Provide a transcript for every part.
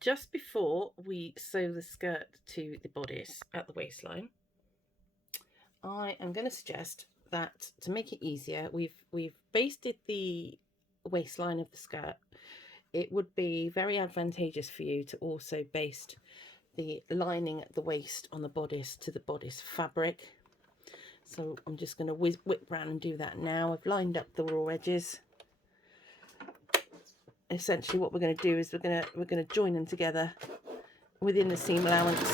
just before we sew the skirt to the bodice at the waistline, I am going to suggest that to make it easier, we've basted the waistline of the skirt. It would be very advantageous for you to also baste the lining at the waist on the bodice to the bodice fabric. So I'm just going to whip round and do that now. I've lined up the raw edges. Essentially what we're going to do is we're going to join them together within the seam allowance,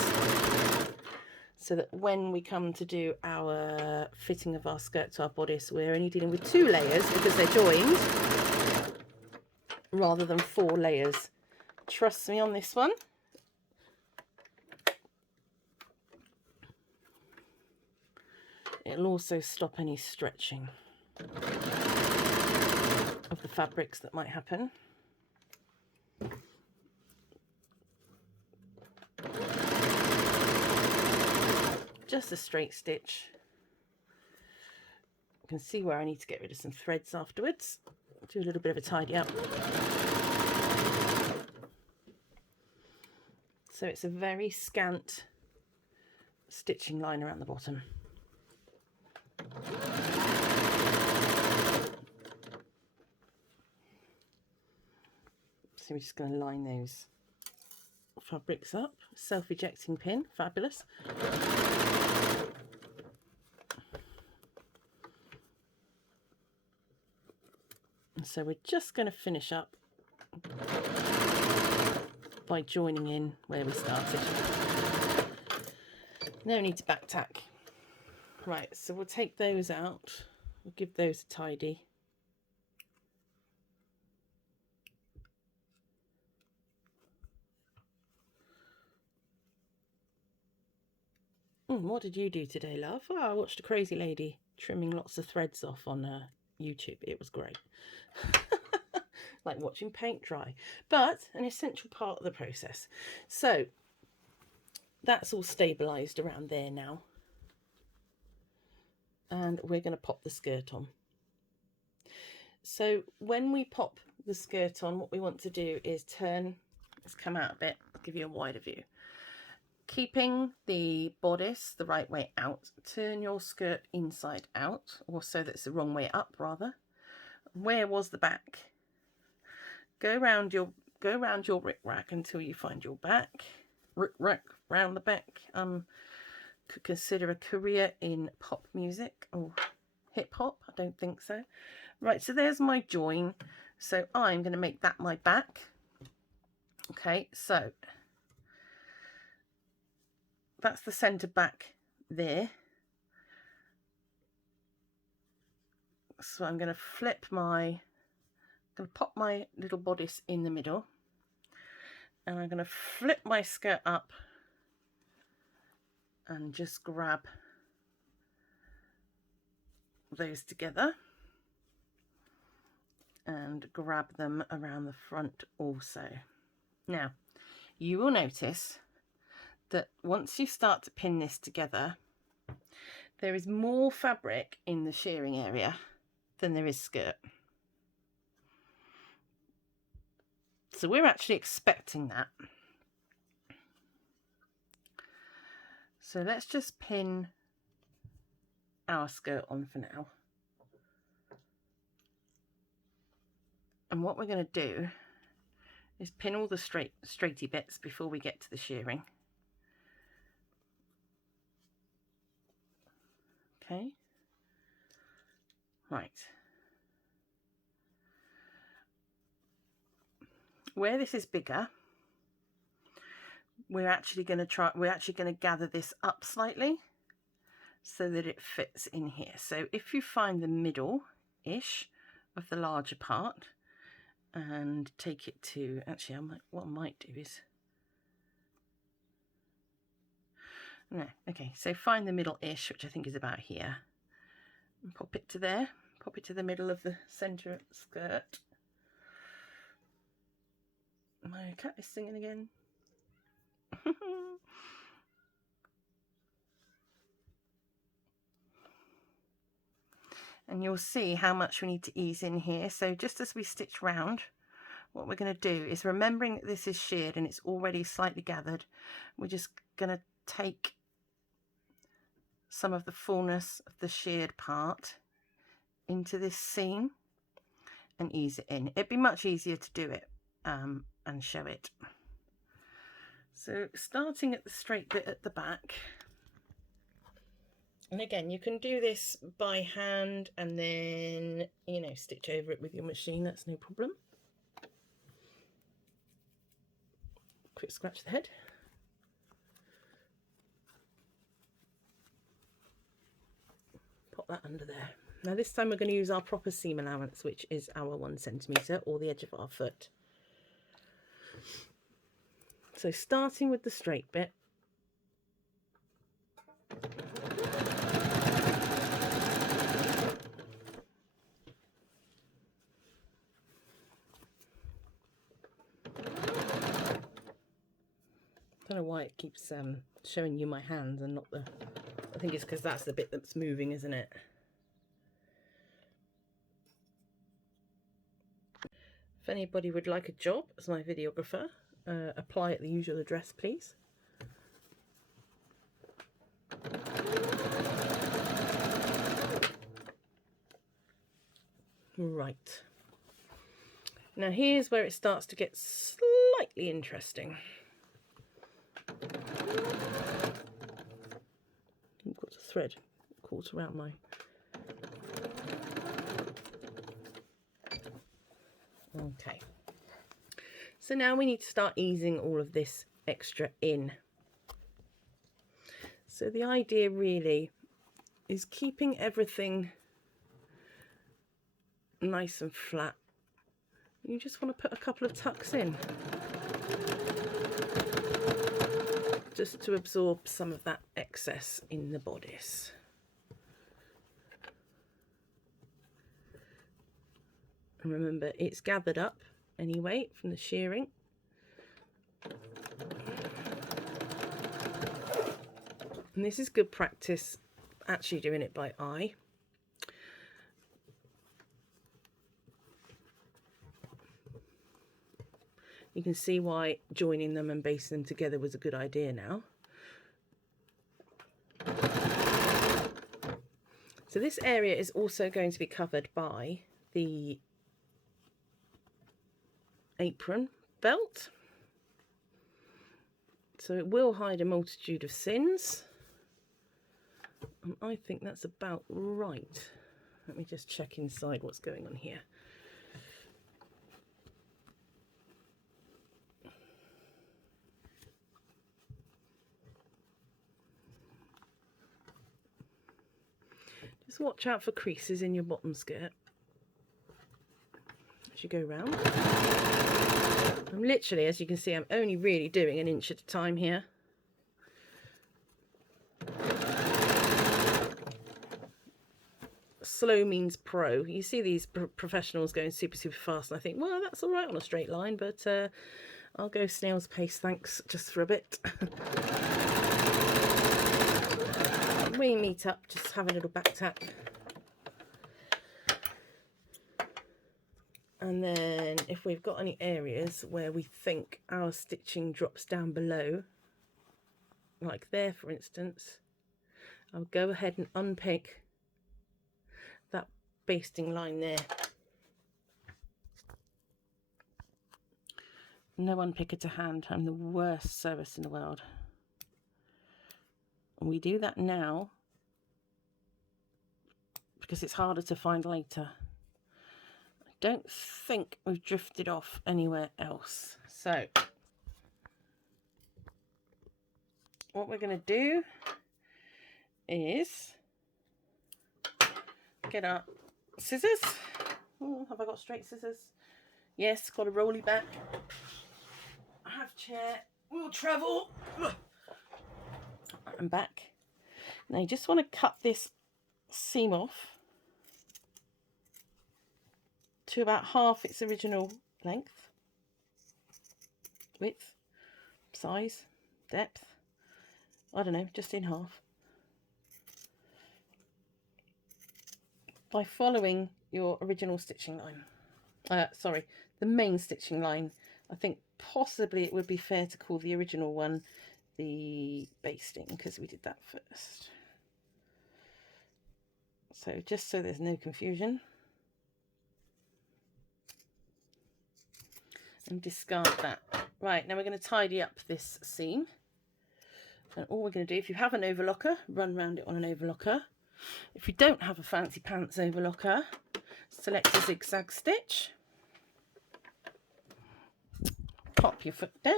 so that when we come to do our fitting of our skirt to our bodice, we're only dealing with 2 layers because they're joined, rather than 4 layers. Trust me on this one. It'll also stop any stretching of the fabrics that might happen. Just a straight stitch. You can see where I need to get rid of some threads afterwards. Do a little bit of a tidy up. So it's a very scant stitching line around the bottom. So we're just going to line those fabrics up. Self-ejecting pin, fabulous. And so we're just going to finish up by joining in where we started. No need to back tack. Right, so we'll take those out. We'll give those a tidy. What did you do today, love? Oh, I watched a crazy lady trimming lots of threads off on YouTube. It was great. Like watching paint dry, but an essential part of the process. So that's all stabilized around there now. And we're going to pop the skirt on. So when we pop the skirt on, what we want to do is turn, let's come out a bit, give you a wider view. Keeping the bodice the right way out, turn your skirt inside out, or so that's the wrong way up rather. Where was the back? Go round your rick-rack until you find your back. Rick-rack round the back. Could consider a career in pop music or hip hop. I don't think so. Right, so there's my join. So I'm going to make that my back. Okay, so that's the centre back there. So I'm going to pop my little bodice in the middle, and I'm going to flip my skirt up and just grab those together and grab them around the front also. Now, you will notice that once you start to pin this together, there is more fabric in the shearing area than there is skirt. So we're actually expecting that. So let's just pin our skirt on for now. And what we're going to do is pin all the straighty bits before we get to the shearing. Okay. Right. Where this is bigger, we're actually going to gather this up slightly so that it fits in here. So if you find the middle-ish of the larger part and take it to, actually what I might do is, no, okay, so find the middle-ish, which I think is about here, and pop it to there, pop it to the middle of the centre skirt. My cat is singing again. And you'll see how much we need to ease in here. So just as we stitch round, what we're going to do is, remembering that this is shirred and it's already slightly gathered, we're just going to take some of the fullness of the shirred part into this seam and ease it in. It'd be much easier to do it and show it. So starting at the straight bit at the back, and again you can do this by hand and then, you know, stitch over it with your machine, that's no problem. Quick scratch the head. Pop that under there. Now this time we're going to use our proper seam allowance, which is our 1 centimetre, or the edge of our foot. So starting with the straight bit, I don't know why it keeps showing you my hands and not the, I think it's because that's the bit that's moving, isn't it? If anybody would like a job as my videographer, apply at the usual address, please. Right. Now here's where it starts to get slightly interesting. I've got a thread caught around my... Okay. So now we need to start easing all of this extra in. So the idea really is keeping everything nice and flat. You just want to put a couple of tucks in, just to absorb some of that excess in the bodice. And remember, it's gathered up anyway from the shearing. And this is good practice, actually doing it by eye. You can see why joining them and basting them together was a good idea now. So this area is also going to be covered by the apron belt. So it will hide a multitude of sins. And I think that's about right. Let me just check inside what's going on here. Just watch out for creases in your bottom skirt as you go round. I'm literally, as you can see, I'm only really doing an inch at a time here. Slow means pro. You see these professionals going super fast and I think, well, that's all right on a straight line, but I'll go snail's pace, thanks, just for a bit. We meet up, just have a little back tack. And then if we've got any areas where we think our stitching drops down below, like there for instance, I'll go ahead and unpick that basting line there. No unpicker to hand, I'm the worst sewist in the world. And we do that now because it's harder to find later. I don't think we've drifted off anywhere else. So what we're going to do is get our scissors. Oh, have I got straight scissors? Yes, got a rolly back. I have chair, will travel. And back. Now you just want to cut this seam off to about half its original length, width, size, depth, I don't know, just in half, by following your original stitching line. sorry, the main stitching line. I think possibly it would be fair to call the original one the basting, because we did that first. So just so there's no confusion, and discard that. Right, now we're going to tidy up this seam, and all we're going to do, if you have an overlocker, run around it on an overlocker. If you don't have a fancy pants overlocker, select a zigzag stitch, pop your foot down,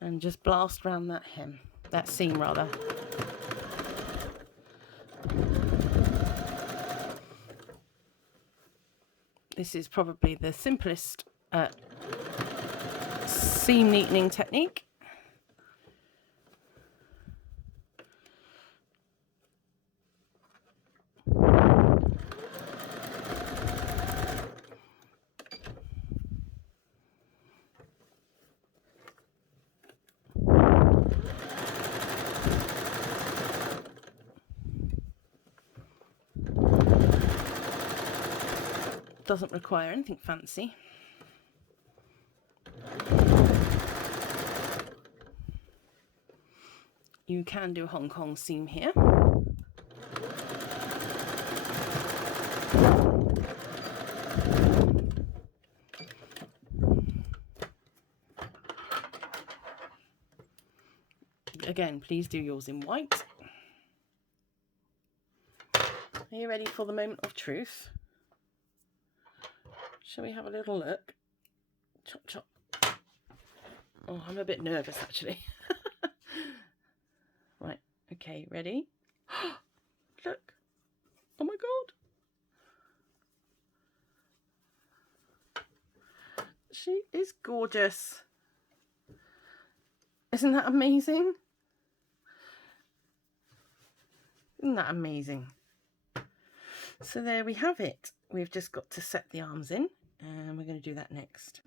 and just blast around that hem, that seam rather. This is probably the simplest seam neatening technique. Doesn't require anything fancy. You can do a Hong Kong seam here. Again, please do yours in white. Are you ready for the moment of truth? Shall we have a little look? Chop, chop. Oh, I'm a bit nervous actually. Right, okay, ready? Look. Oh my God. She is gorgeous. Isn't that amazing? Isn't that amazing? So there we have it. We've just got to set the arms in, and we're going to do that next.